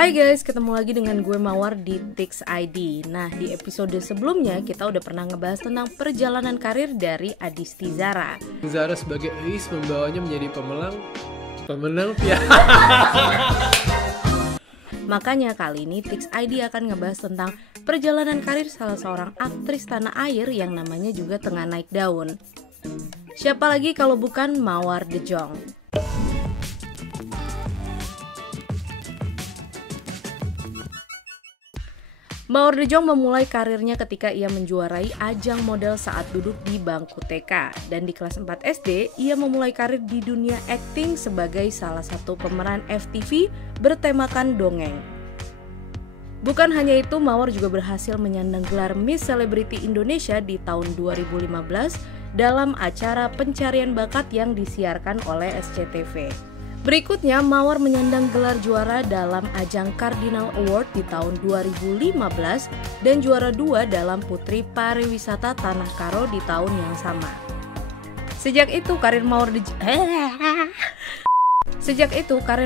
Hai guys, ketemu lagi dengan gue Mawar di Tix ID. Nah, di episode sebelumnya kita udah pernah ngebahas tentang perjalanan karir dari Adisti Zara. Zara sebagai Ais membawanya menjadi pemenang piala. Makanya kali ini Tix ID akan ngebahas tentang perjalanan karir salah seorang aktris tanah air yang namanya juga tengah naik daun. Siapa lagi kalau bukan Mawar De Jong. Mawar De Jong memulai karirnya ketika ia menjuarai ajang model saat duduk di bangku TK. Dan di kelas 4 SD, ia memulai karir di dunia akting sebagai salah satu pemeran FTV bertemakan dongeng. Bukan hanya itu, Mawar juga berhasil menyandang gelar Miss Celebrity Indonesia di tahun 2015 dalam acara pencarian bakat yang disiarkan oleh SCTV. Berikutnya, Mawar menyandang gelar juara dalam ajang Cardinal Award di tahun 2015 dan juara 2 dalam Putri Pariwisata Tanah Karo di tahun yang sama. Sejak itu, karir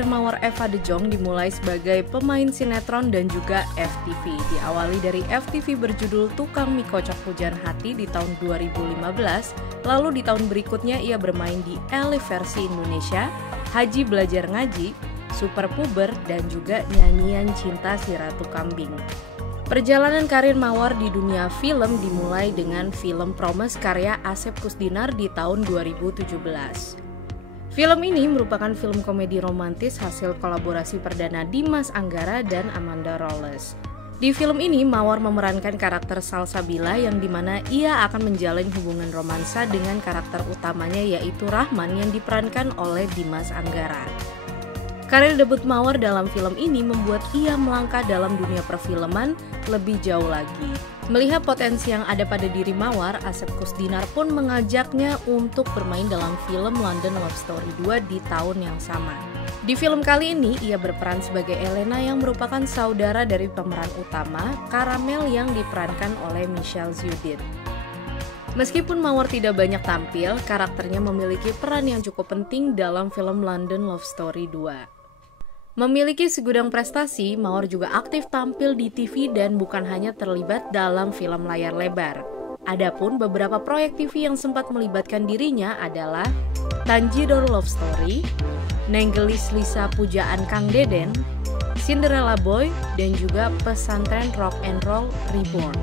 Mawar Eva De Jong dimulai sebagai pemain sinetron dan juga FTV. Diawali dari FTV berjudul Tukang Mie Kocok Hujan Hati di tahun 2015, lalu di tahun berikutnya ia bermain di Elif versi Indonesia, Haji Belajar Ngaji, Super Puber, dan juga Nyanyian Cinta Si Ratu Kambing. Perjalanan karir Mawar di dunia film dimulai dengan film Promise karya Asep Kusdinar di tahun 2017. Film ini merupakan film komedi romantis hasil kolaborasi perdana Dimas Anggara dan Amanda Rolles. Di film ini, Mawar memerankan karakter Salsabila yang dimana ia akan menjalin hubungan romansa dengan karakter utamanya yaitu Rahman yang diperankan oleh Dimas Anggara. Karir debut Mawar dalam film ini membuat ia melangkah dalam dunia perfilman lebih jauh lagi. Melihat potensi yang ada pada diri Mawar, Asep Kusdinar pun mengajaknya untuk bermain dalam film London Love Story 2 di tahun yang sama. Di film kali ini, ia berperan sebagai Elena yang merupakan saudara dari pemeran utama, Karamel yang diperankan oleh Michelle Zudith. Meskipun Mawar tidak banyak tampil, karakternya memiliki peran yang cukup penting dalam film London Love Story 2. Memiliki segudang prestasi, Mawar juga aktif tampil di TV dan bukan hanya terlibat dalam film layar lebar. Adapun beberapa proyek TV yang sempat melibatkan dirinya adalah Tanjidor Love Story, Nenggelis Lisa Pujaan Kang Deden, Cinderella Boy, dan juga Pesantren Rock and Roll Reborn.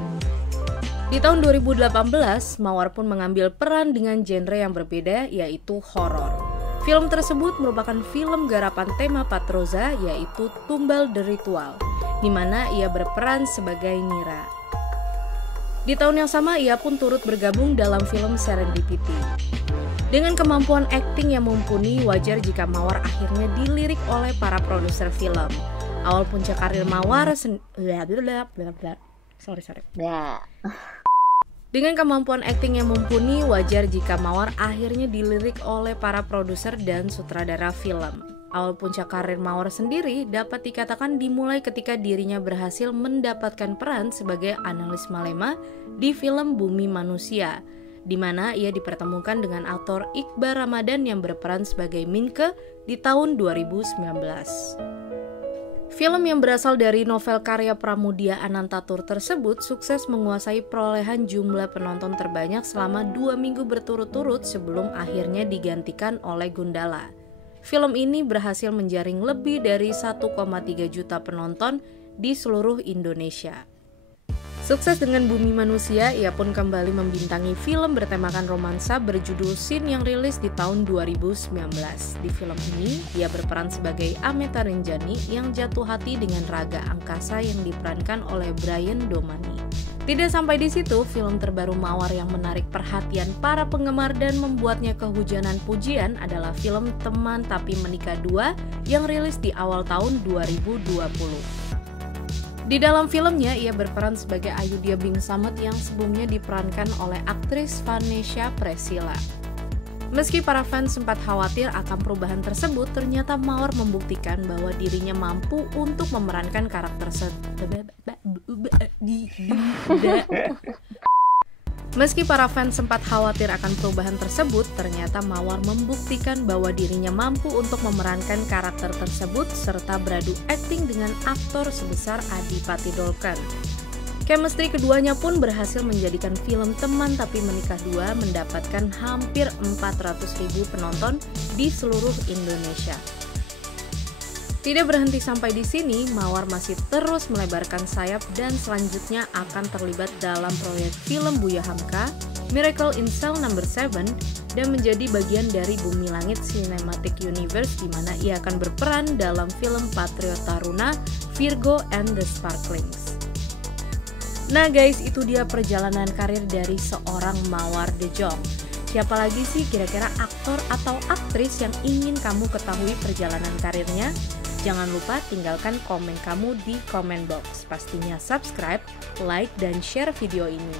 Di tahun 2018, Mawar pun mengambil peran dengan genre yang berbeda yaitu horor. Film tersebut merupakan film garapan tema Patroza yaitu Tumbal The Ritual, di mana ia berperan sebagai Nira. Di tahun yang sama ia pun turut bergabung dalam film Serendipity. Dengan kemampuan akting yang mumpuni, wajar jika Mawar akhirnya dilirik oleh para produser film. Awal puncak karir Mawar Dengan kemampuan akting yang mumpuni, wajar jika Mawar akhirnya dilirik oleh para produser dan sutradara film. Awal puncak karir Mawar sendiri dapat dikatakan dimulai ketika dirinya berhasil mendapatkan peran sebagai analis Malema di film Bumi Manusia, di mana ia dipertemukan dengan aktor Iqbal Ramadan yang berperan sebagai Minke di tahun 2019. Film yang berasal dari novel karya Pramudia Anantatur tersebut sukses menguasai perolehan jumlah penonton terbanyak selama 2 minggu berturut-turut sebelum akhirnya digantikan oleh Gundala. Film ini berhasil menjaring lebih dari 1,3 juta penonton di seluruh Indonesia. Sukses dengan Bumi Manusia, ia pun kembali membintangi film bertemakan romansa berjudul Sin yang rilis di tahun 2019. Di film ini, ia berperan sebagai Ameta Renjani yang jatuh hati dengan raga angkasa yang diperankan oleh Brian Domani. Tidak sampai di situ, film terbaru Mawar yang menarik perhatian para penggemar dan membuatnya kehujanan pujian adalah film Teman Tapi Menikah 2 yang rilis di awal tahun 2020. Di dalam filmnya, ia berperan sebagai Ayudhya Bingsamet yang sebelumnya diperankan oleh aktris Vanessa Priscilla. Meski para fans sempat khawatir akan perubahan tersebut, ternyata Mawar membuktikan bahwa dirinya mampu untuk memerankan karakter Meski para fans sempat khawatir akan perubahan tersebut, ternyata Mawar membuktikan bahwa dirinya mampu untuk memerankan karakter tersebut serta beradu akting dengan aktor sebesar Adipati Dolken. Chemistry keduanya pun berhasil menjadikan film Teman Tapi Menikah 2 mendapatkan hampir 400.000 penonton di seluruh Indonesia. Tidak berhenti sampai di sini, Mawar masih terus melebarkan sayap dan selanjutnya akan terlibat dalam proyek film Buya Hamka, Miracle in Cell No. 7, dan menjadi bagian dari Bumi Langit Cinematic Universe di mana ia akan berperan dalam film Patriot Taruna, Virgo and the Sparklings. Nah guys, itu dia perjalanan karir dari seorang Mawar De Jong. Siapa lagi sih kira-kira aktor atau aktris yang ingin kamu ketahui perjalanan karirnya? Jangan lupa tinggalkan komen kamu di komen box. Pastinya subscribe, like, dan share video ini.